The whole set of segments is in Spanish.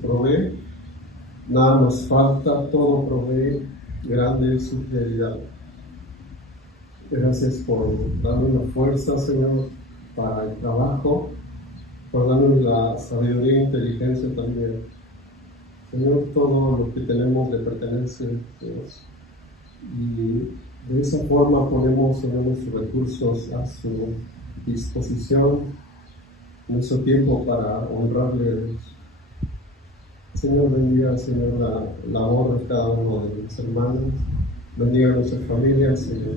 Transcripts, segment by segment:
provee, nada nos falta, todo provee, grande es su fidelidad. Gracias por darnos la fuerza, Señor, para el trabajo, por darnos la sabiduría e inteligencia también. Señor, todo lo que tenemos le pertenece a Dios. Y de esa forma ponemos, Señor, nuestros recursos a su disposición, nuestro tiempo para honrarle a Dios. Señor, bendiga, Señor, la labor de cada uno de mis hermanos, bendiga a nuestras familias, Señor.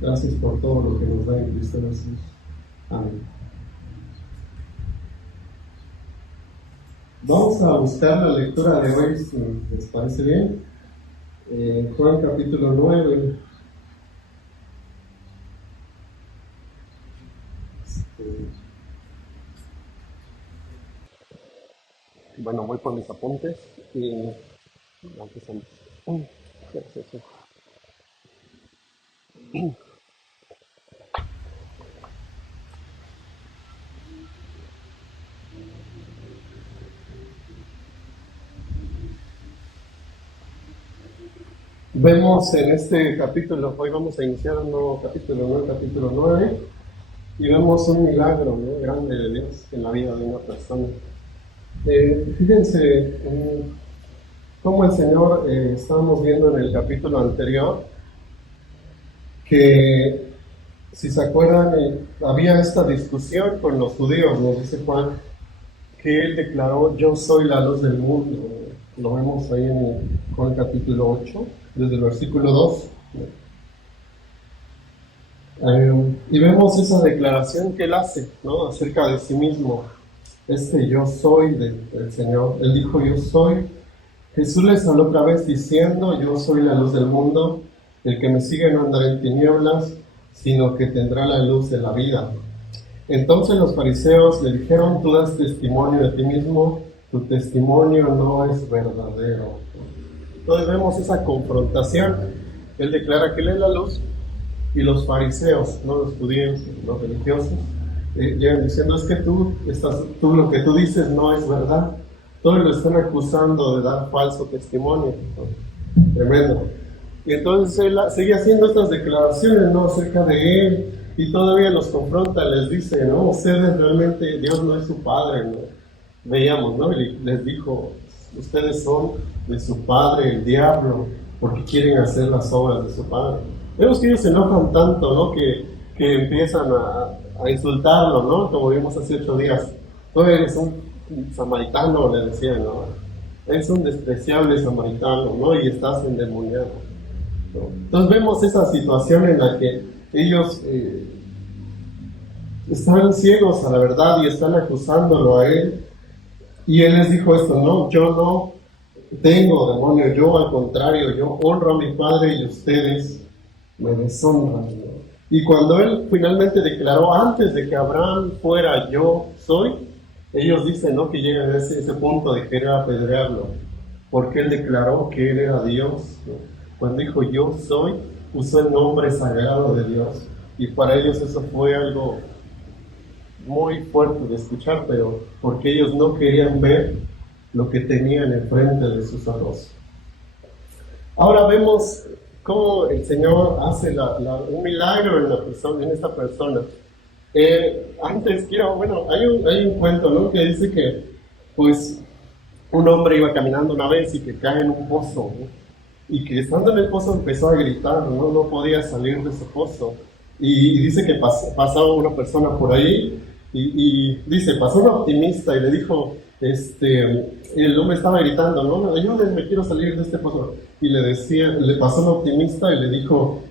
Gracias por todo lo que nos da en Cristo Jesús. Amén. Vamos a buscar la lectura de hoy, si les parece bien. Juan capítulo 9. Bueno, voy por mis apuntes y empezamos. Vemos en este capítulo, hoy vamos a iniciar un nuevo capítulo, ¿no? El capítulo 9, y vemos un milagro, ¿no?, grande de Dios en la vida de una persona. Fíjense cómo el Señor, estábamos viendo en el capítulo anterior, que si se acuerdan, había esta discusión con los judíos, nos dice Juan, que Él declaró: yo soy la luz del mundo. Lo vemos ahí en Juan capítulo 8, desde el versículo 2. Y vemos esa declaración que Él hace, ¿no?, acerca de sí mismo. Yo soy del Señor. Él dijo: yo soy. Jesús les habló otra vez diciendo: yo soy la luz del mundo. El que me sigue no andará en tinieblas, sino que tendrá la luz de la vida. Entonces los fariseos le dijeron: tú das testimonio de ti mismo, tu testimonio no es verdadero. Entonces vemos esa confrontación. Él declara que Él es la luz, y los fariseos, no los judíos, los religiosos, llegan diciendo: es que tú lo que tú dices no es verdad. Todos lo están acusando de dar falso testimonio. Tremendo. Y entonces Él sigue haciendo estas declaraciones, ¿no?, acerca de Él, y todavía los confronta, les dice: no, ustedes realmente, Dios no es su padre, ¿no? Veíamos, ¿no? Y les dijo: ustedes son de su padre, el diablo, porque quieren hacer las obras de su padre. Vemos que ellos se enojan tanto, ¿no?, que empiezan a insultarlo, ¿no?, como vimos hace 8 días. Tú eres un samaritano, le decían, ¿no? Eres un despreciable samaritano, ¿no?, y estás endemoniado, ¿no? Entonces vemos esa situación en la que ellos están ciegos a la verdad y están acusándolo a Él. Y Él les dijo esto: no, yo no tengo demonio, yo al contrario, yo honro a mi Padre y ustedes me deshonran, ¿no? Y cuando Él finalmente declaró: antes de que Abraham fuera, yo soy, ellos dicen, ¿no?, que llegan a ese punto de querer apedrearlo, porque Él declaró que Él era Dios, ¿no? Cuando dijo yo soy, usó el nombre sagrado de Dios, y para ellos eso fue algo muy fuerte de escuchar, pero porque ellos no querían ver lo que tenían enfrente de sus ojos. Ahora vemos cómo el Señor hace un milagro en esta persona. Antes hay un cuento, ¿no?, que dice que pues un hombre iba caminando una vez y que cae en un pozo, ¿no?, y que estando en el pozo empezó a gritar, no podía salir de ese pozo, y dice que pasaba una persona por ahí, y dice, pasó un optimista y le dijo, el hombre estaba gritando, no, ayúdenme, quiero salir de este pozo, y le pasó un optimista y le dijo,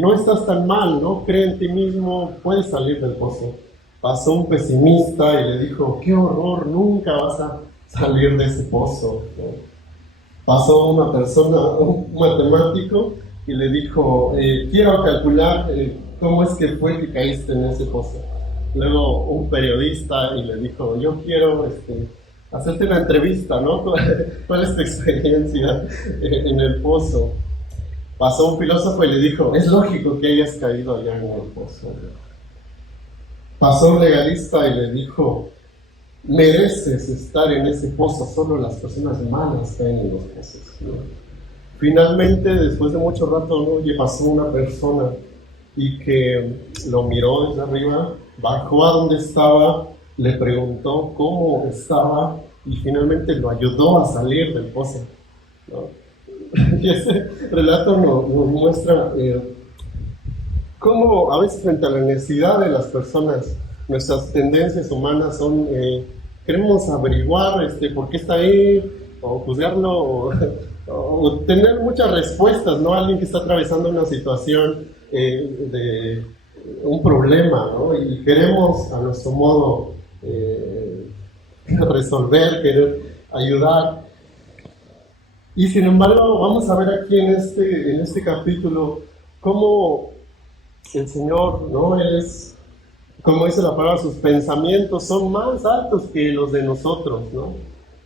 no estás tan mal, ¿no?, cree en ti mismo, puedes salir del pozo. Pasó un pesimista y le dijo, qué horror, nunca vas a salir de ese pozo, ¿no? Pasó una persona, un matemático, y le dijo, quiero calcular cómo es que fue que caíste en ese pozo. Luego un periodista y le dijo, yo quiero hacerte una entrevista, ¿no? ¿Cuál es tu experiencia en el pozo? Pasó un filósofo y le dijo, es lógico que hayas caído allá en el pozo. Pasó un legalista y le dijo, mereces estar en ese pozo, solo las personas malas caen en los pozos, ¿no? Finalmente, después de mucho rato, ¿no?, pasó una persona y que lo miró desde arriba, bajó a donde estaba, le preguntó cómo estaba y finalmente lo ayudó a salir del pozo, ¿no? Y ese relato nos muestra cómo a veces frente a la necesidad de las personas, nuestras tendencias humanas son, queremos averiguar por qué está ahí, o juzgarlo, o tener muchas respuestas, ¿no? Alguien que está atravesando una situación de un problema, ¿no? Y queremos a nuestro modo resolver, querer ayudar. Y sin embargo, vamos a ver aquí en este capítulo cómo el Señor, ¿no?, como dice la palabra, sus pensamientos son más altos que los de nosotros, ¿no?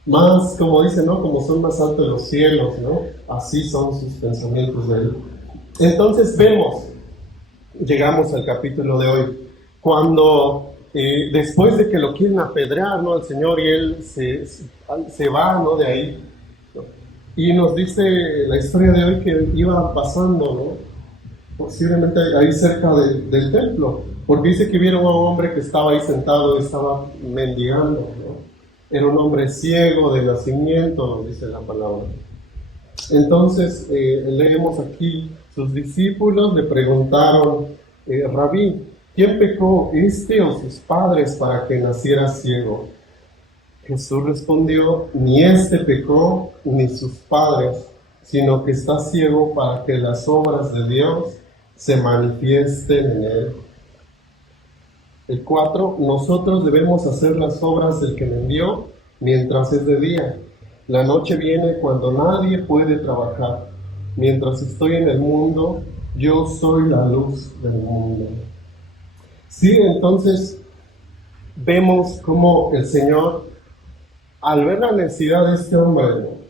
Más, como dice, ¿no?, como son más altos los cielos, ¿no? Así son sus pensamientos de Él. Entonces llegamos al capítulo de hoy, cuando después de que lo quieren apedrear, ¿no?, al Señor, y Él se va, ¿no?, de ahí, ¿no? Y nos dice la historia de hoy que iba pasando, ¿no?, posiblemente ahí cerca del templo, porque dice que vieron a un hombre que estaba ahí sentado y estaba mendigando, ¿no? Era un hombre ciego de nacimiento, nos dice la palabra. Entonces, leemos aquí, sus discípulos le preguntaron, Rabí, ¿quién pecó, este o sus padres, para que naciera ciego? Jesús respondió, ni este pecó, ni sus padres, sino que está ciego para que las obras de Dios se manifiesten en él. El 4, nosotros debemos hacer las obras del que me envió mientras es de día. La noche viene cuando nadie puede trabajar. Mientras estoy en el mundo, yo soy la luz del mundo. Sí, entonces vemos cómo el Señor, al ver la necesidad de este hombre, ¿no?,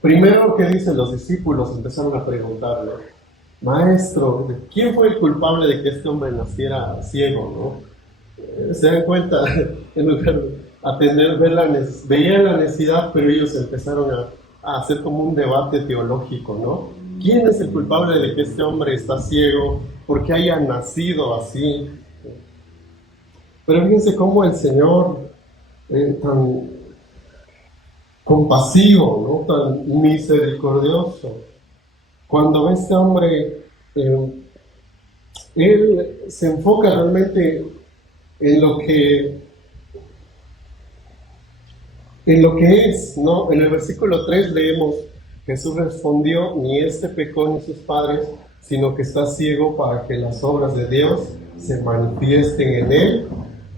primero que dicen los discípulos, empezaron a preguntarle, Maestro, ¿quién fue el culpable de que este hombre naciera ciego, no? Se dan cuenta, en lugar de atender, veían la necesidad, pero ellos empezaron a hacer como un debate teológico, ¿no? ¿Quién es el culpable de que este hombre está ciego? ¿Por qué haya nacido así? Pero fíjense cómo el Señor, tan compasivo, ¿no?, tan misericordioso, cuando ve a este hombre, él se enfoca realmente en lo que es, ¿no? En el versículo 3 leemos, Jesús respondió, ni este pecó ni sus padres, sino que está ciego para que las obras de Dios se manifiesten en él.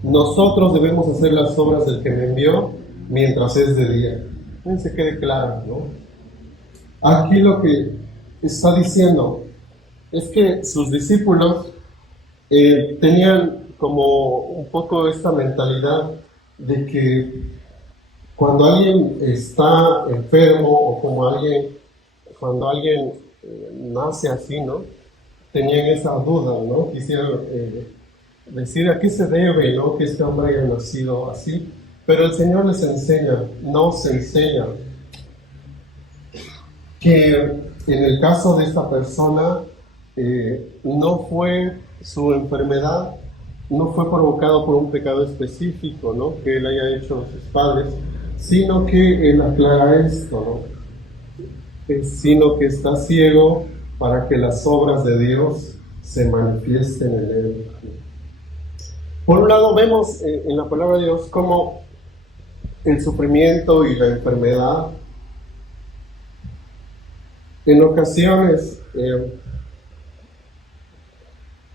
Nosotros debemos hacer las obras del que me envió mientras es de día. Se quede claro, ¿no? Aquí lo que está diciendo es que sus discípulos tenían como un poco esta mentalidad de que cuando alguien está enfermo o cuando alguien nace así, ¿no?, tenían esa duda, ¿no? Quisieran decir a qué se debe, ¿no?, que este hombre haya nacido así. Pero el Señor nos enseña que en el caso de esta persona no fue su enfermedad, no fue provocado por un pecado específico, ¿no?, que él haya hecho a sus padres, sino que él aclara esto, ¿no?, sino que está ciego para que las obras de Dios se manifiesten en él. Por un lado vemos en la palabra de Dios cómo el sufrimiento y la enfermedad en ocasiones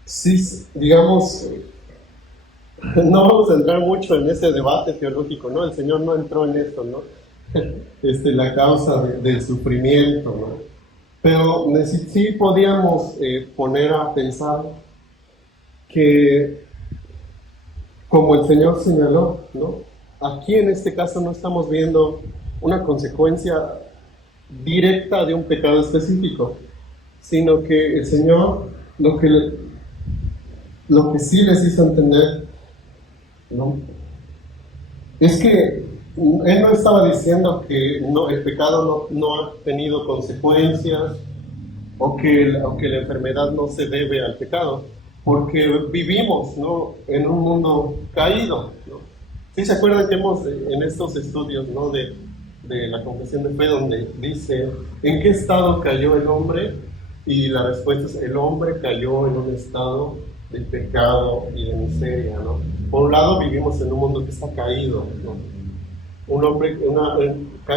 sí, digamos, no vamos a entrar mucho en ese debate teológico, ¿no? El Señor no entró en esto, ¿no? La causa del sufrimiento, ¿no? Pero sí podíamos poner a pensar que, como el Señor señaló, ¿no?, aquí en este caso no estamos viendo una consecuencia directa de un pecado específico, sino que el Señor lo que sí les hizo entender, ¿no?, Es que él no estaba diciendo que no, el pecado no ha tenido consecuencias o que la enfermedad no se debe al pecado, porque vivimos, ¿no?, en un mundo caído, ¿no? Sí, se acuerdan que hemos en estos estudios, ¿no?, de la confesión de fe, donde dice en qué estado cayó el hombre, y la respuesta es: el hombre cayó en un estado de pecado y de miseria, ¿no? Por un lado, vivimos en un mundo que está caído, ¿no?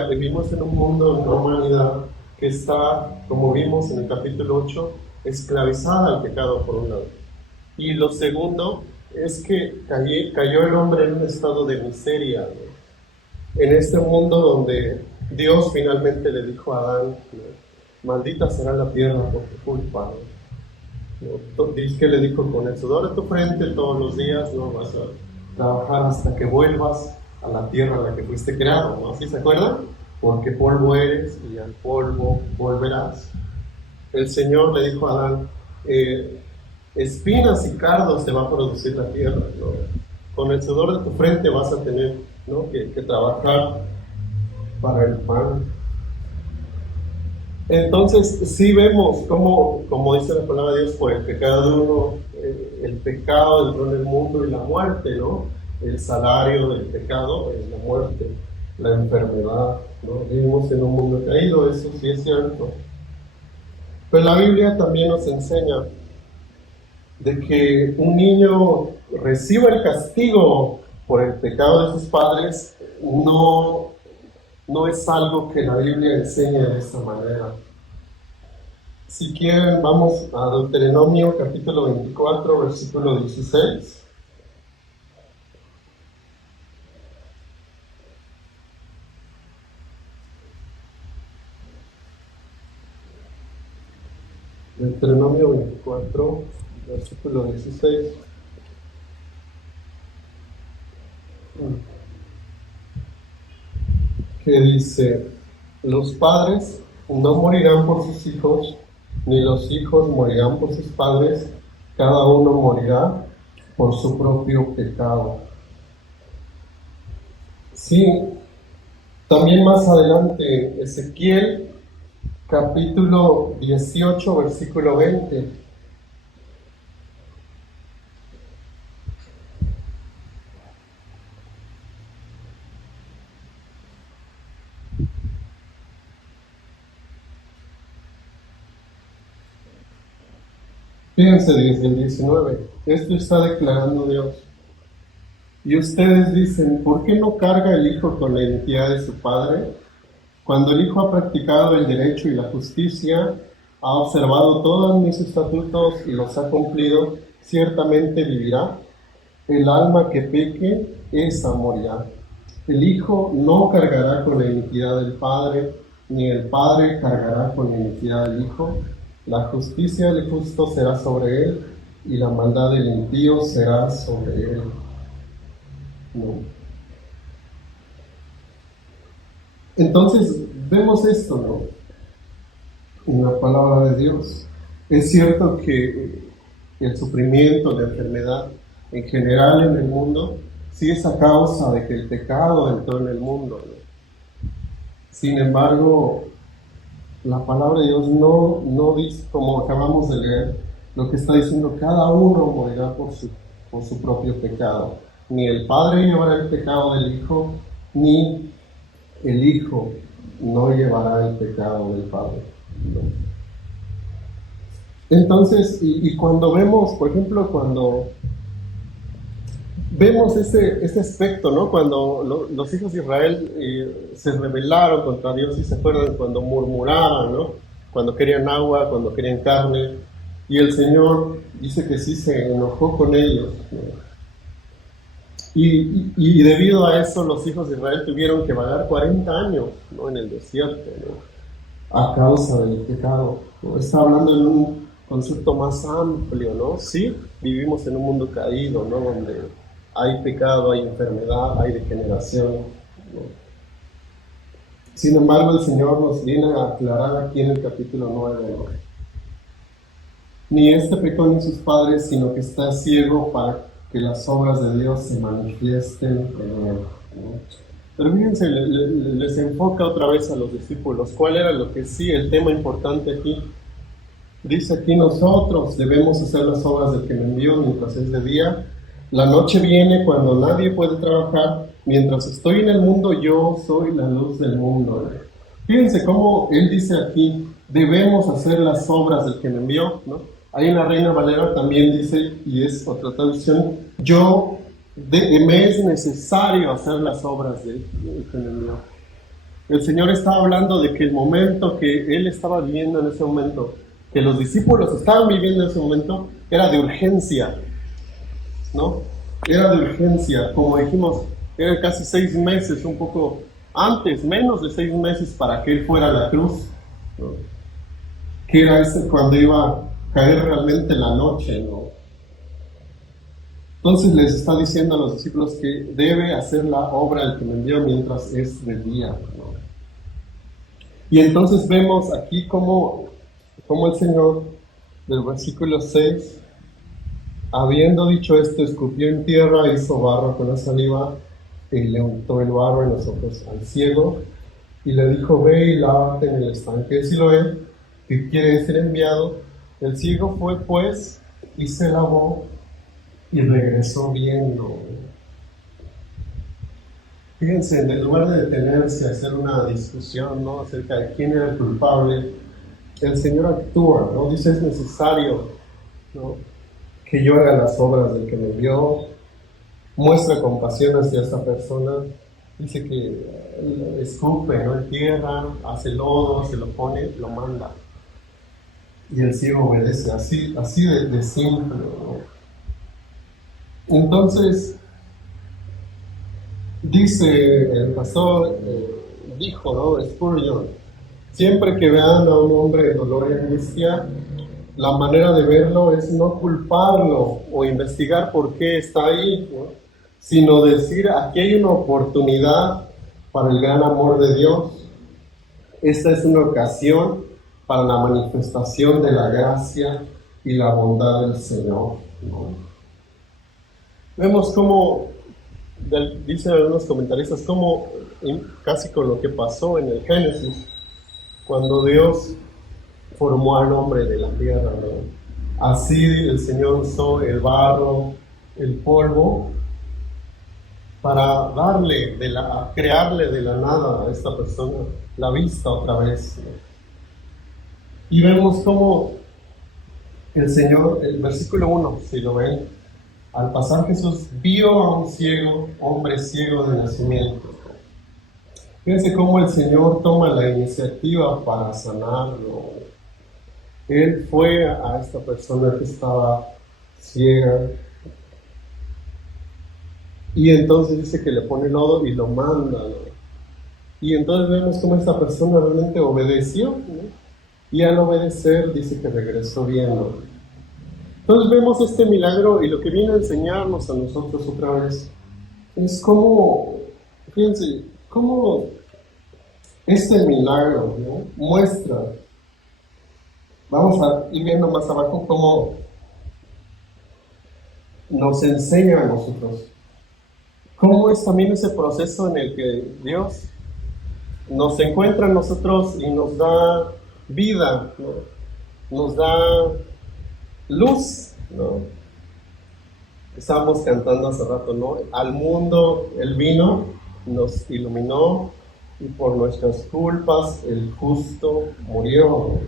Vivimos en un mundo, en una humanidad que está, como vimos en el capítulo 8, esclavizada al pecado, por un lado. Y lo segundo es que cayó el hombre en un estado de miseria, ¿no?, en este mundo donde Dios finalmente le dijo a Adán, ¿no?, maldita será la tierra por tu culpa, ¿no? Dice que le dijo: con el sudor de tu frente todos los días no vas a trabajar hasta que vuelvas a la tierra a la que fuiste creado, ¿no? ¿Sí se acuerdan? Porque polvo eres y al polvo volverás. El Señor le dijo a Adán: espinas y cardos te va a producir la tierra, ¿no? Con el sudor de tu frente vas a tener, ¿no?, que trabajar para el pan. Entonces, sí vemos cómo, como dice la palabra de Dios, por el pecado de uno, el pecado entró en el mundo y la muerte, ¿no? El salario del pecado es la muerte, la enfermedad, ¿no? Vivimos en un mundo caído, eso sí es cierto. Pero la Biblia también nos enseña de que un niño reciba el castigo por el pecado de sus padres, no es algo que la Biblia enseña de esta manera. Si quieren, vamos a Deuteronomio capítulo 24, versículo 16. Deuteronomio 24, versículo 16. Que dice: los padres no morirán por sus hijos, ni los hijos morirán por sus padres, cada uno morirá por su propio pecado. Sí, también más adelante, Ezequiel capítulo 18, versículo 20. Fíjense desde el 19, esto está declarando Dios. Y ustedes dicen: ¿por qué no carga el hijo con la iniquidad de su padre? Cuando el hijo ha practicado el derecho y la justicia, ha observado todos mis estatutos y los ha cumplido, ciertamente vivirá. El alma que peque, esa morirá. El hijo no cargará con la iniquidad del padre, ni el padre cargará con la iniquidad del hijo. La justicia del justo será sobre él, y la maldad del impío será sobre él. No. Entonces, vemos esto, ¿no?, en la palabra de Dios. Es cierto que el sufrimiento, la enfermedad, en general en el mundo, sí es a causa de que el pecado entró en el mundo, ¿no? Sin embargo, la palabra de Dios no dice, como acabamos de leer, lo que está diciendo: cada uno morirá por su propio pecado. Ni el padre llevará el pecado del hijo, ni el hijo no llevará el pecado del padre, ¿no? Entonces, y cuando vemos, por ejemplo, cuando vemos ese aspecto, ¿no?, cuando los hijos de Israel se rebelaron contra Dios, y se acuerdan cuando murmuraban, ¿no?, cuando querían agua, cuando querían carne, y el Señor dice que sí se enojó con ellos, ¿no? Y debido a eso, los hijos de Israel tuvieron que vagar 40 años, ¿no?, en el desierto, ¿no?, a causa del pecado, ¿no? Está hablando en un concepto más amplio, ¿no? Sí, vivimos en un mundo caído, ¿no?, donde hay pecado, hay enfermedad, hay degeneración, ¿no? Sin embargo, el Señor nos viene a aclarar aquí en el capítulo 9, ¿no? Ni este pecó ni sus padres, sino que está ciego para que las obras de Dios se manifiesten en él. ¿no? Pero fíjense, les enfoca otra vez a los discípulos. ¿Cuál era lo que sí, el tema importante aquí? Dice aquí, nosotros debemos hacer las obras del que me envió mientras es de día. La noche viene cuando nadie puede trabajar. Mientras estoy en el mundo, yo soy la luz del mundo. Fíjense cómo él dice aquí, debemos hacer las obras del que me envió, ¿no? Ahí en la Reina Valera también dice, y es otra traducción, me es necesario hacer las obras del que me envió. El Señor estaba hablando de que el momento que Él estaba viviendo en ese momento, que los discípulos estaban viviendo en ese momento, era de urgencia, ¿no? Era de urgencia, como dijimos, eran casi 6 meses, un poco antes, menos de 6 meses para que Él fuera a la cruz, ¿no? Que era cuando iba a caer realmente la noche, ¿no? Entonces les está diciendo a los discípulos que debe hacer la obra el que me envió mientras es de día, ¿no? Y entonces vemos aquí cómo el Señor, del versículo 6, habiendo dicho esto, escupió en tierra, hizo barro con la saliva, y le untó el barro en los ojos al ciego, y le dijo, ve y lávate en el estanque de Siloé, que quiere decir enviado. El ciego fue pues, y se lavó, y regresó viendo. Fíjense, en lugar de detenerse a hacer una discusión, ¿no?, acerca de quién era el culpable, el Señor actúa, ¿no? Dice, es necesario, ¿no?, que yo haga las obras del que me envió. Muestra compasión hacia esta persona. Dice que escupe, ¿no?, en tierra, hace lodo, se lo pone, lo manda. Y el ciego obedece, así de simple, ¿no? Entonces, dice el pastor, dijo, ¿no?, Spurgeon, siempre que vean a un hombre en dolor y angustia, la manera de verlo es no culparlo o investigar por qué está ahí, ¿no?, sino decir, aquí hay una oportunidad para el gran amor de Dios. Esta es una ocasión para la manifestación de la gracia y la bondad del Señor, ¿no? Vemos cómo, dicen algunos comentaristas, cómo casi con lo que pasó en el Génesis, cuando Dios formó al hombre de la tierra, ¿no? Así el Señor usó el barro, el polvo, para crearle de la nada a esta persona la vista otra vez, ¿no? Y vemos cómo el Señor, el versículo 1, si lo ven, al pasar Jesús vio a un ciego, hombre ciego de nacimiento. Fíjense cómo el Señor toma la iniciativa para sanarlo. Él fue a esta persona que estaba ciega, y entonces dice que le pone lodo y lo manda, ¿no? Y entonces vemos cómo esta persona realmente obedeció, ¿no? Y al obedecer dice que regresó viendo. Entonces vemos este milagro, y lo que viene a enseñarnos a nosotros otra vez es cómo, fíjense, cómo este milagro, ¿no?, muestra. Vamos a ir viendo más abajo cómo nos enseña a nosotros. Cómo es también ese proceso en el que Dios nos encuentra a nosotros y nos da vida, ¿no?, nos da luz, ¿no? Estábamos cantando hace rato, ¿no? Al mundo Él vino, nos iluminó, y por nuestras culpas el justo murió.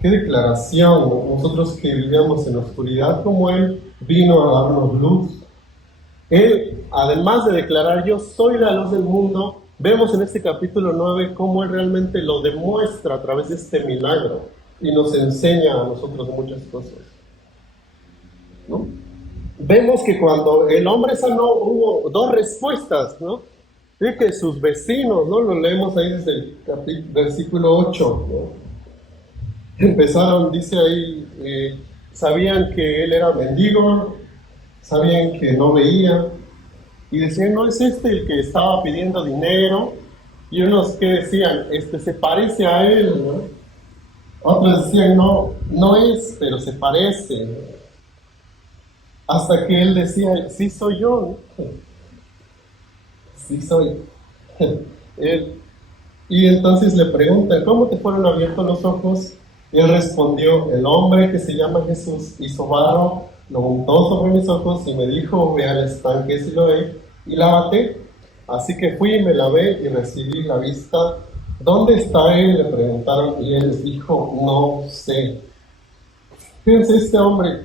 ¡Qué declaración! Nosotros que vivíamos en la oscuridad, como Él vino a darnos luz. Él, además de declarar, yo soy la luz del mundo, vemos en este capítulo 9 cómo Él realmente lo demuestra a través de este milagro y nos enseña a nosotros muchas cosas, ¿no? Vemos que cuando el hombre sanó hubo 2 respuestas, ¿no? Dice que sus vecinos, ¿no?, lo leemos ahí desde el versículo 8, ¿no? Empezaron, dice ahí, sabían que él era mendigo, sabían que no veía, y decían, ¿no es este el que estaba pidiendo dinero? Y unos que decían, se parece a él, ¿no? Otros decían, no es, pero se parece, ¿no? Hasta que él decía, sí soy yo, ¿no? Sí soy. Él, y entonces le preguntan, ¿cómo te fueron abiertos los ojos? Y él respondió, el hombre que se llama Jesús hizo barro, lo untó sobre mis ojos y me dijo, ve al estanque de Siloé y lávate. Así que fui y me lavé y recibí la vista. ¿Dónde está él? Le preguntaron y él les dijo, no sé. Fíjense, este hombre,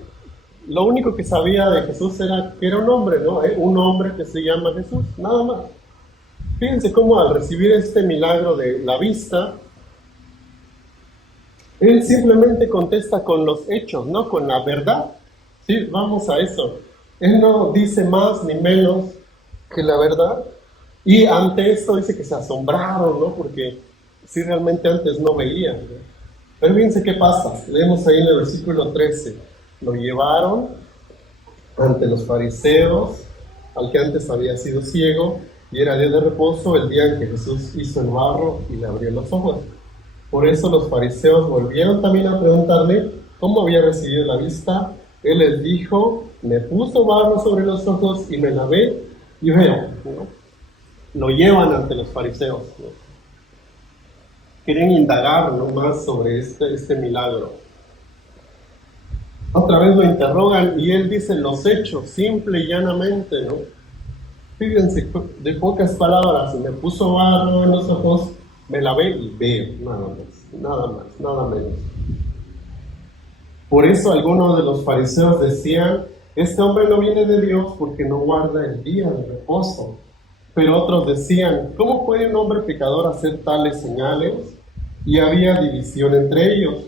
lo único que sabía de Jesús era que era un hombre, ¿no? Un hombre que se llama Jesús, nada más. Fíjense cómo al recibir este milagro de la vista, él simplemente contesta con los hechos, no con la verdad. Sí, vamos a eso. Él no dice más ni menos que la verdad. Y ante esto dice que se asombraron, ¿no? Porque sí, realmente antes no veían, ¿no? Pero fíjense qué pasa. Leemos ahí en el versículo 13. Lo llevaron ante los fariseos, al que antes había sido ciego, y era día de reposo el día en que Jesús hizo el barro y le abrió los ojos. Por eso los fariseos volvieron también a preguntarle cómo había recibido la vista. Él les dijo, me puso barro sobre los ojos y me lavé y veo, ¿no? Lo llevan ante los fariseos, ¿no? Quieren indagar, ¿no?, más sobre este milagro. Otra vez lo interrogan y él dice los hechos, simple y llanamente, ¿no? Fíjense, de pocas palabras, me puso barro en los ojos, me lavé y veo, nada más, nada menos. Por eso algunos de los fariseos decían, este hombre no viene de Dios porque no guarda el día de reposo. Pero otros decían, ¿cómo puede un hombre pecador hacer tales señales? Y había división entre ellos.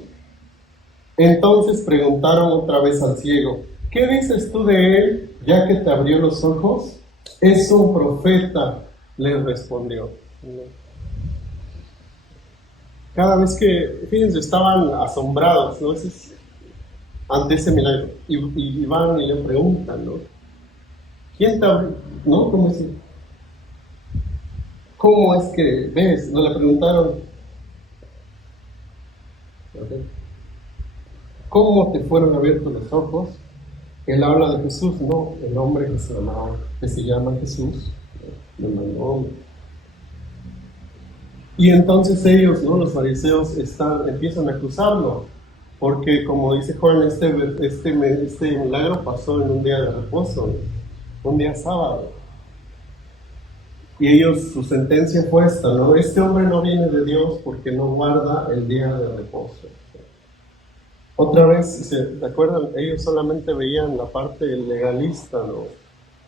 Entonces preguntaron otra vez al ciego, ¿qué dices tú de él, ya que te abrió los ojos? Es un profeta, les respondió. Cada vez que, fíjense, estaban asombrados, ¿no? Ante ese milagro. Y van y le preguntan, ¿no? ¿Quién te abrió? ¿No? ¿Cómo es que ves? No le preguntaron. ¿Cómo te fueron abiertos los ojos? Él habla de Jesús, no, el hombre que se llama Jesús, me mandó. Y entonces ellos, ¿no?, los fariseos, empiezan a acusarlo, porque como dice Juan, este milagro pasó en un día de reposo, un día sábado. Y ellos, su sentencia fue esta, ¿no? Este hombre no viene de Dios porque no guarda el día de reposo. Otra vez, ¿se acuerdan? Ellos solamente veían la parte legalista, ¿no?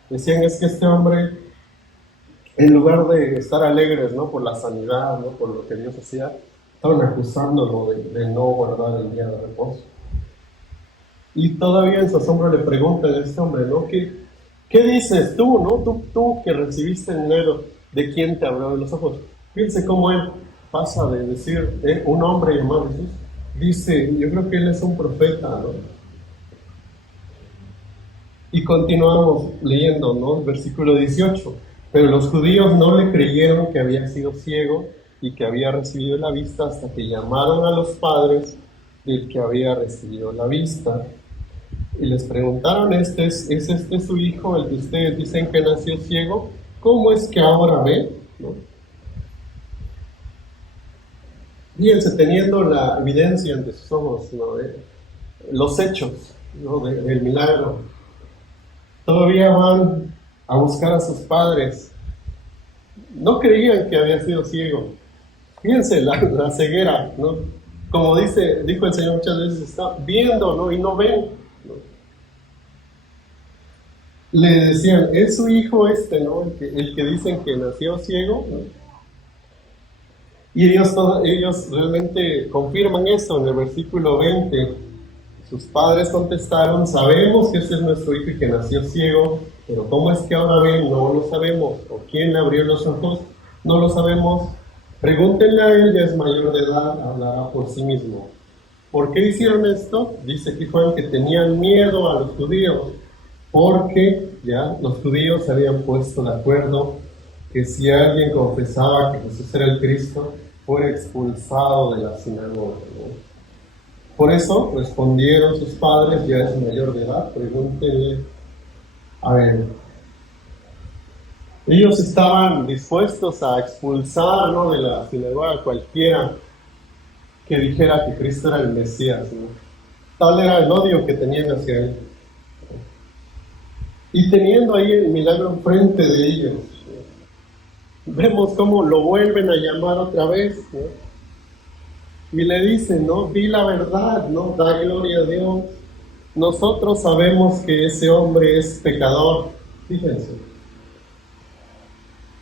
Decían, es que este hombre, en lugar de estar alegres, ¿no?, por la sanidad, ¿no?, por lo que Dios hacía, estaban acusándolo de no guardar el día de reposo. Y todavía en su asombro le preguntan a este hombre, ¿no? ¿Qué dices tú, no? Tú que recibiste el dinero, ¿de quién te abrió los ojos? Fíjense cómo él pasa de decir, un hombre llamado Jesús, dice, yo creo que él es un profeta, ¿no? Y continuamos leyendo, ¿no? Versículo 18. Pero los judíos no le creyeron que había sido ciego y que había recibido la vista hasta que llamaron a los padres del que había recibido la vista. Y les preguntaron, ¿es este su hijo, el que ustedes dicen que nació ciego? ¿Cómo es que ahora ve? ¿No? Fíjense, teniendo la evidencia ante sus ojos, ¿no?, los hechos, ¿no?, del milagro, todavía van a buscar a sus padres. No creían que había sido ciego. Fíjense la ceguera, ¿no? Como dijo el Señor muchas veces, está viendo, ¿no?, y no ven, ¿no? Le decían, ¿es su hijo ¿no?, el que dicen que nació ciego, ¿no? Y ellos realmente confirman eso en el versículo 20. Sus padres contestaron, sabemos que ese es nuestro hijo y que nació ciego, pero ¿cómo es que ahora ve? No lo sabemos. ¿O quién le abrió los ojos? No lo sabemos. Pregúntenle a él, ya es mayor de edad, hablará por sí mismo. ¿Por qué hicieron esto? Dice aquí Juan que tenían miedo a los judíos, porque ya los judíos se habían puesto de acuerdo que si alguien confesaba que Jesús era el Cristo, fuera expulsado de la sinagoga, ¿no? Por eso respondieron sus padres, ya es mayor de edad, pregúntenle a él. Ellos estaban dispuestos a expulsar, ¿no?, de la sinagoga a cualquiera que dijera que Cristo era el Mesías, ¿no? Tal era el odio que tenían hacia él. Y teniendo ahí el milagro enfrente de ellos, vemos cómo lo vuelven a llamar otra vez, ¿no? Y le dicen, ¿no?, di la verdad, ¿no?, da gloria a Dios. Nosotros sabemos que ese hombre es pecador. Fíjense.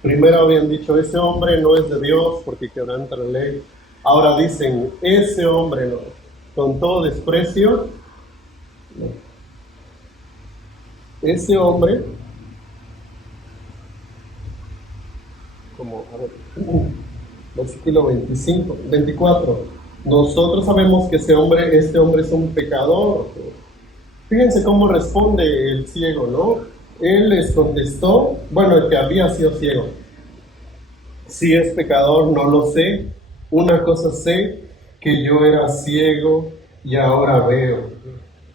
Primero habían dicho, ese hombre no es de Dios porque quebranta la ley. Ahora dicen, ese hombre, ¿no?, con todo desprecio, ¿no?, ese hombre, como, a ver, versículo 24, nosotros sabemos que este hombre es un pecador. Fíjense cómo responde el ciego, ¿no? Él les contestó, bueno, el que había sido ciego, si es pecador no lo sé, una cosa sé, que yo era ciego y ahora veo.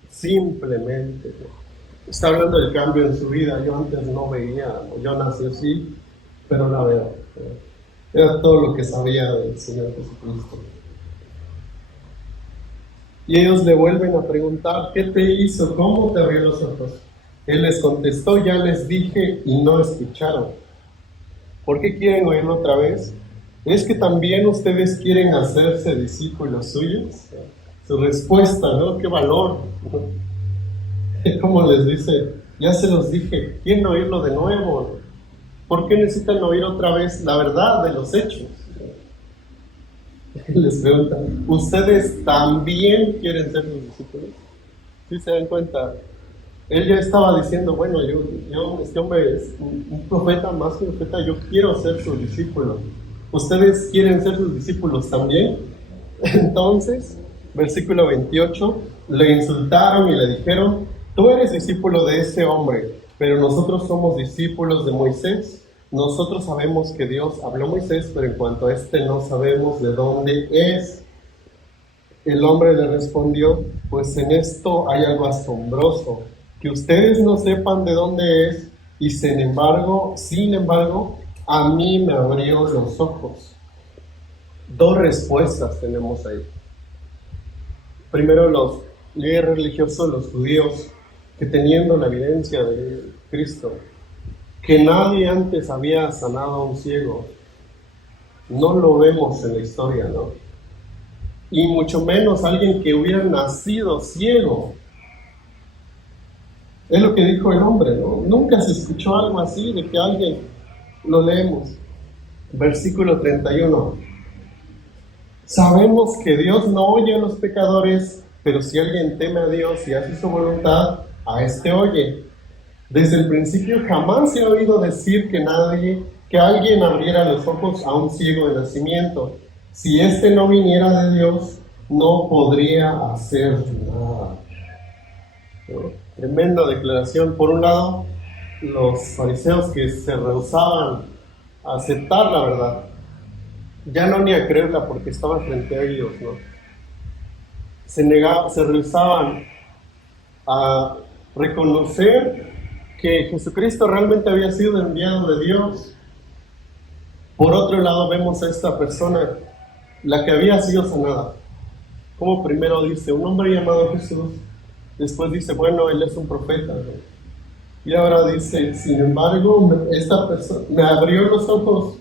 Simplemente, ¿no? Está hablando del cambio en su vida. Yo antes no veía, ¿no?, yo nací así, pero ahora veo, ¿no? Era todo lo que sabía del Señor Jesucristo. Y ellos le vuelven a preguntar, ¿qué te hizo? ¿Cómo te abrió los ojos? Él les contestó, ya les dije y no escucharon. ¿Por qué quieren oírlo otra vez? ¿Es que también ustedes quieren hacerse discípulos suyos? Su respuesta, ¿no? ¡Qué valor! Como les dice, ya se los dije, ¿quieren oírlo de nuevo? ¿Por qué necesitan oír otra vez la verdad de los hechos? Les pregunta, ¿ustedes también quieren ser sus discípulos? ¿Sí se dan cuenta? Él ya estaba diciendo, bueno, este hombre es un profeta, más que un profeta, yo quiero ser su discípulo. ¿Ustedes quieren ser sus discípulos también? Entonces, versículo 28, le insultaron y le dijeron, tú eres discípulo de ese hombre, pero nosotros somos discípulos de Moisés. Nosotros sabemos que Dios habló a Moisés, pero en cuanto a este no sabemos de dónde es. El hombre le respondió, pues en esto hay algo asombroso, que ustedes no sepan de dónde es, y sin embargo, a mí me abrió los ojos. Dos respuestas tenemos ahí. Primero, los líderes religiosos, los judíos, que teniendo la evidencia de Cristo, que nadie antes había sanado a un ciego, no lo vemos en la historia, ¿no? Y mucho menos alguien que hubiera nacido ciego. Es lo que dijo el hombre, ¿no? Nunca se escuchó algo así de que alguien, lo leemos, versículo 31. Sabemos que Dios no oye a los pecadores, pero si alguien teme a Dios y hace su voluntad, a este oye. Desde el principio jamás se ha oído decir que alguien abriera los ojos a un ciego de nacimiento. Si éste no viniera de Dios, no podría hacer nada. ¿No? Tremenda declaración. Por un lado, los fariseos que se rehusaban a aceptar la verdad, ya no ni a creerla porque estaba frente a ellos, ¿no? Se rehusaban a reconocer que Jesucristo realmente había sido enviado de Dios. Por otro lado, vemos a esta persona, la que había sido sanada, como primero dice, un hombre llamado Jesús, después dice, bueno, él es un profeta, ¿no? Y ahora dice, sin embargo, esta persona me abrió los ojos.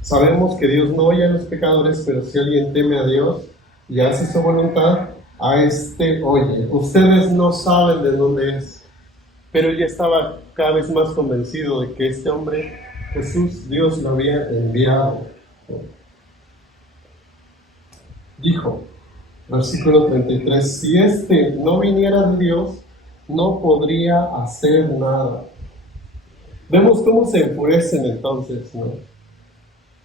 Sabemos que Dios no oye a los pecadores, pero si alguien teme a Dios y hace su voluntad, a este oye. Ustedes no saben de dónde es, pero él ya estaba cada vez más convencido de que este hombre, Jesús, Dios lo había enviado. Dijo, versículo 33, si este no viniera de Dios, no podría hacer nada. Vemos cómo se enfurecen entonces, ¿no?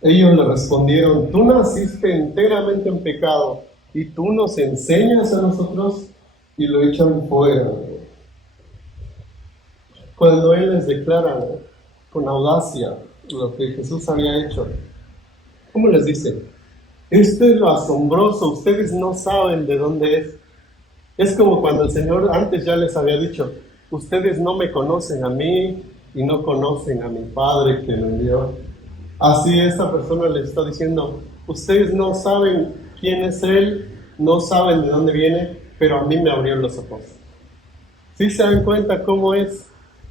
Ellos le respondieron, tú naciste enteramente en pecado y tú nos enseñas a nosotros, y lo echan fuera, ¿no? Cuando él les declara, ¿no?, con audacia lo que Jesús había hecho, ¿cómo les dice? Esto es lo asombroso, ustedes no saben de dónde es. Es como cuando el Señor antes ya les había dicho, ustedes no me conocen a mí, y no conocen a mi Padre que me envió. Así esta persona le está diciendo, ustedes no saben quién es Él, no saben de dónde viene, pero a mí me abrió los ojos. ¿Sí se dan cuenta cómo es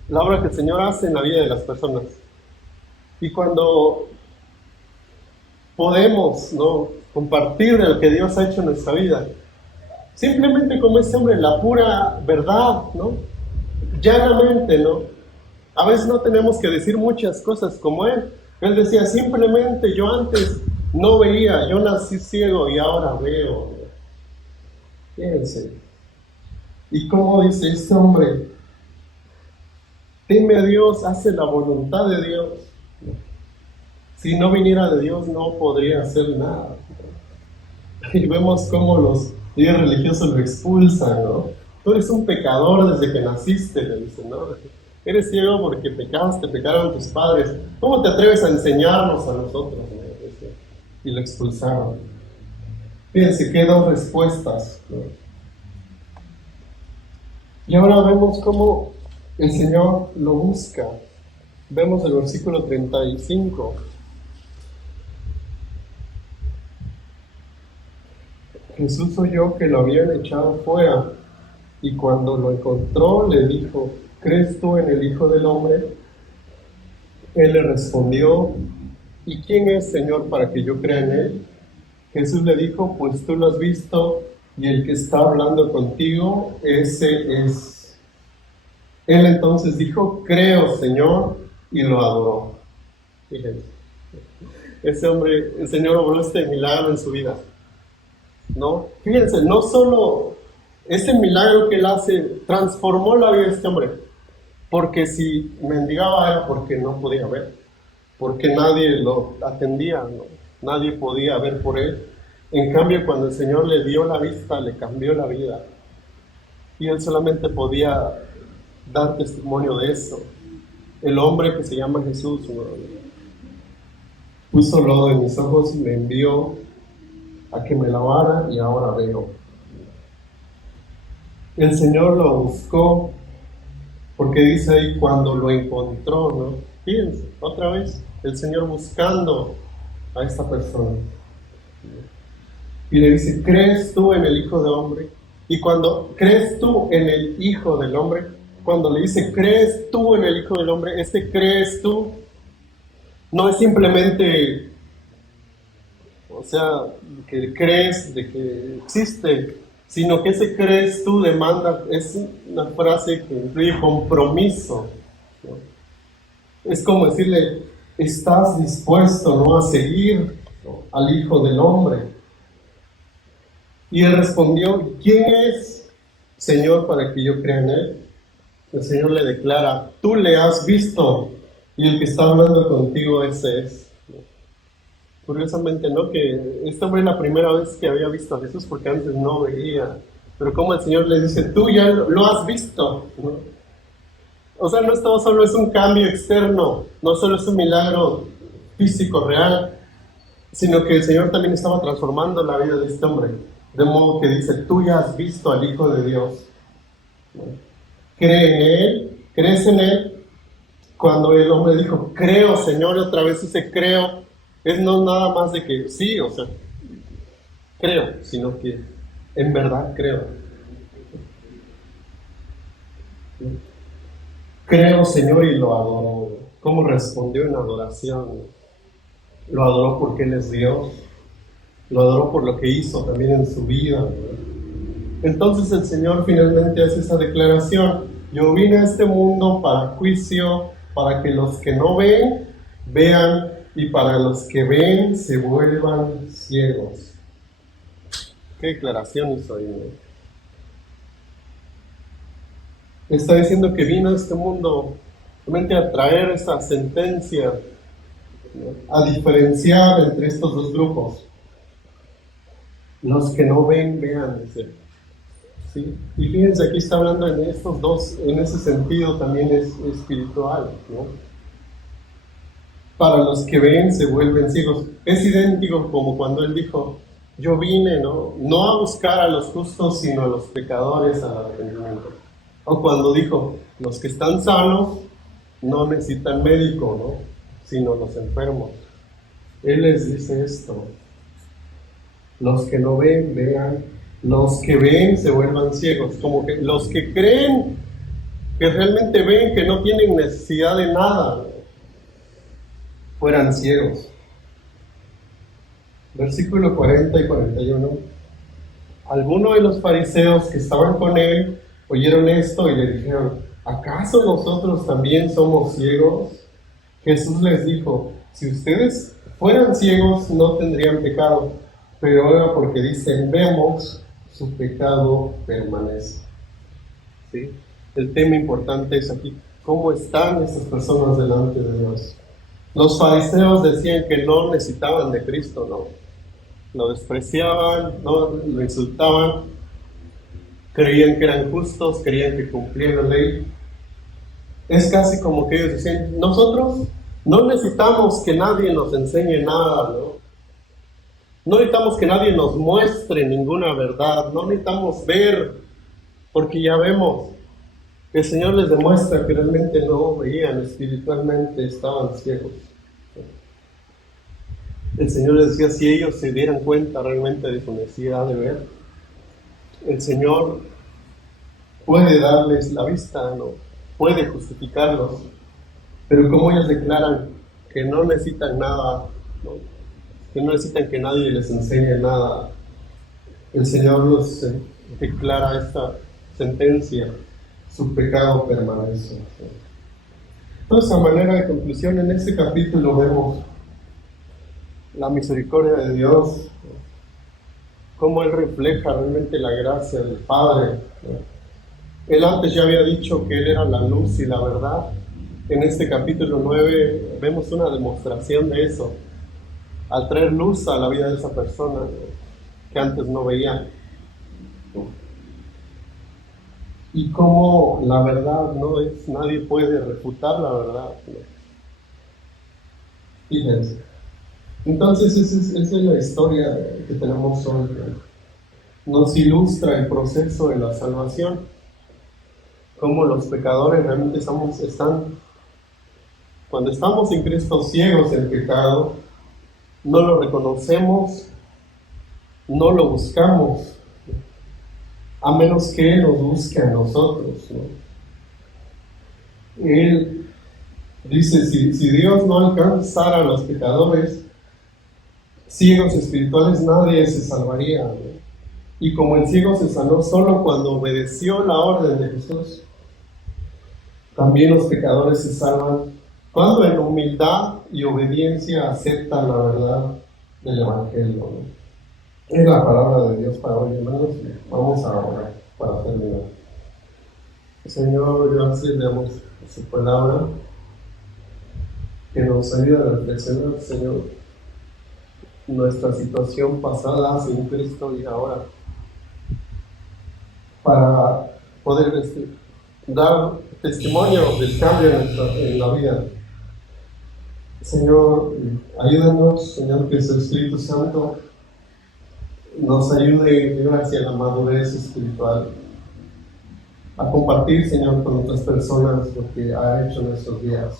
la obra que el Señor hace en la vida de las personas? Y cuando podemos, ¿no?, compartir de lo que Dios ha hecho en nuestra vida, simplemente como ese hombre, la pura verdad, ¿no?, llanamente, ¿no? A veces no tenemos que decir muchas cosas como Él. Él decía, simplemente yo antes no veía, yo nací ciego y ahora veo. Fíjense. Y como dice este hombre, teme a Dios, hace la voluntad de Dios. Si no viniera de Dios no podría hacer nada. Y vemos cómo los líderes religiosos lo expulsan, ¿no? Tú eres un pecador desde que naciste, le dicen, ¿no? Eres ciego porque pecaste, pecaron tus padres. ¿Cómo te atreves a enseñarnos a nosotros? Y lo expulsaron. Fíjense qué dos respuestas, ¿no? Y ahora vemos cómo el Señor lo busca. Vemos el versículo 35. Jesús oyó que lo habían echado fuera, y cuando lo encontró le dijo, ¿crees tú en el Hijo del Hombre? Él le respondió, ¿y quién es, Señor, para que yo crea en Él? Jesús le dijo, pues tú lo has visto, y el que está hablando contigo, ese es. Él entonces dijo, creo, Señor, y lo adoró. Fíjense, ese hombre, el Señor obró este milagro en su vida, ¿no? Fíjense, no solo ese milagro que Él hace transformó la vida de este hombre, porque si mendigaba era porque no podía ver, porque nadie lo atendía, ¿no? Nadie podía ver por él. En cambio, cuando el Señor le dio la vista, le cambió la vida, y él solamente podía dar testimonio de eso. El hombre que se llama Jesús, ¿no?, puso lodo en mis ojos y me envió a que me lavara y ahora veo. El Señor lo buscó, porque dice ahí cuando lo encontró, ¿no? Fíjense, otra vez, el Señor buscando a esta persona. Y le dice, ¿crees tú en el Hijo del Hombre? Y cuando crees tú en el Hijo del Hombre, cuando le dice, ¿crees tú en el Hijo del Hombre? Este crees tú no es simplemente, o sea, que crees de que existe, sino que ese crees tú demanda, es una frase que incluye compromiso, ¿no? Es como decirle, estás dispuesto, ¿no?, a seguir, ¿no?, al Hijo del Hombre. Y él respondió, ¿quién es, Señor, para que yo crea en él? El Señor le declara, tú le has visto, y el que está hablando contigo ese es. Curiosamente, ¿no?, que este hombre es la primera vez que había visto a Jesús, porque antes no veía. Pero como el Señor le dice, tú ya lo has visto, ¿no? O sea, no es todo solo es un cambio externo, no solo es un milagro físico real, sino que el Señor también estaba transformando la vida de este hombre. De modo que dice, tú ya has visto al Hijo de Dios, ¿no? Cree en Él, crees en Él. Cuando el hombre dijo, creo, Señor, y otra vez dice, creo, es no nada más de que sí, o sea, creo, sino que en verdad creo. Creo, Señor, y lo adoro. ¿Cómo respondió en adoración? Lo adoró porque Él es Dios. Lo adoró por lo que hizo también en su vida. Entonces el Señor finalmente hace esa declaración. Yo vine a este mundo para juicio, para que los que no ven, vean, y para los que ven, se vuelvan ciegos. ¿Qué declaración hizo ahí, ¿no? Está diciendo que vino a este mundo realmente a traer esa sentencia, ¿no?, a diferenciar entre estos dos grupos. Los que no ven, vean, dice. ¿Sí? Y fíjense, aquí está hablando en estos dos, en ese sentido también es espiritual, ¿no? Para los que ven, se vuelven ciegos. Es idéntico como cuando Él dijo, yo vine, ¿no?, no a buscar a los justos, sino a los pecadores al arrepentimiento. O cuando dijo, los que están sanos no necesitan médico, ¿no? Sino los enfermos. Él les dice esto: los que no ven, vean; los que ven se vuelvan ciegos. Como que los que creen que realmente ven, que no tienen necesidad de nada, ¿no?, fueran ciegos. Versículo 40 y 41. Algunos de los fariseos que estaban con él oyeron esto y le dijeron: ¿acaso nosotros también somos ciegos? Jesús les dijo: si ustedes fueran ciegos no tendrían pecado, pero ahora porque dicen vemos, su pecado permanece. ¿Sí? El tema importante es aquí: ¿cómo están estas personas delante de Dios? Los fariseos decían que no necesitaban de Cristo, ¿no? Lo despreciaban, ¿no?, lo insultaban, creían que eran justos, creían que cumplían la ley. Es casi como que ellos decían: nosotros no necesitamos que nadie nos enseñe nada, ¿no? No necesitamos que nadie nos muestre ninguna verdad, no necesitamos ver, porque ya vemos que el Señor les demuestra que realmente no veían espiritualmente, estaban ciegos. El Señor les decía: si ellos se dieran cuenta realmente de su necesidad de ver, el Señor puede darles la vista, ¿no?, puede justificarlos. Pero como ellos declaran que no necesitan nada, ¿no?, que no necesitan que nadie les enseñe nada, el Señor los declara esta sentencia: su pecado permanece. Entonces, a manera de conclusión, en este capítulo vemos la misericordia de Dios, cómo Él refleja realmente la gracia del Padre. Él antes ya había dicho que Él era la luz y la verdad. En este capítulo 9 vemos una demostración de eso, al traer luz a la vida de esa persona que antes no veía. Y cómo la verdad no es, nadie puede refutar la verdad, ¿no? Fíjense. Entonces esa es la historia que tenemos hoy, ¿no? Nos ilustra el proceso de la salvación, cómo los pecadores realmente cuando estamos en Cristo ciegos del pecado, no lo reconocemos, no lo buscamos, a menos que Él nos busque a nosotros, ¿no? Él dice: si Dios no alcanzara a los pecadores ciegos espirituales, nadie se salvaría, ¿no? Y como el ciego se sanó solo cuando obedeció la orden de Jesús, también los pecadores se salvan cuando en humildad y obediencia aceptan la verdad del Evangelio, ¿no? Es la palabra de Dios para hoy, hermanos. Vamos a orar para terminar. Señor, gracias le damos por su palabra, que nos ayuda a reflexionar, Señor, nuestra situación pasada sin Cristo y ahora, para poder dar testimonio del cambio en la vida. Señor, ayúdanos, Señor, que su Espíritu Santo nos ayude, Señor, hacia la madurez espiritual, a compartir, Señor, con otras personas lo que ha hecho en estos días.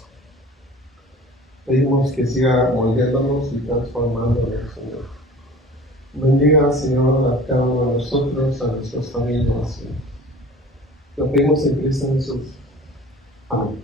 Pedimos que siga moldeándonos y transformándonos, Señor. Bendiga, Señor, a cada uno de nosotros, a nuestras familias, Señor. Lo pedimos en Cristo Jesús. Amén.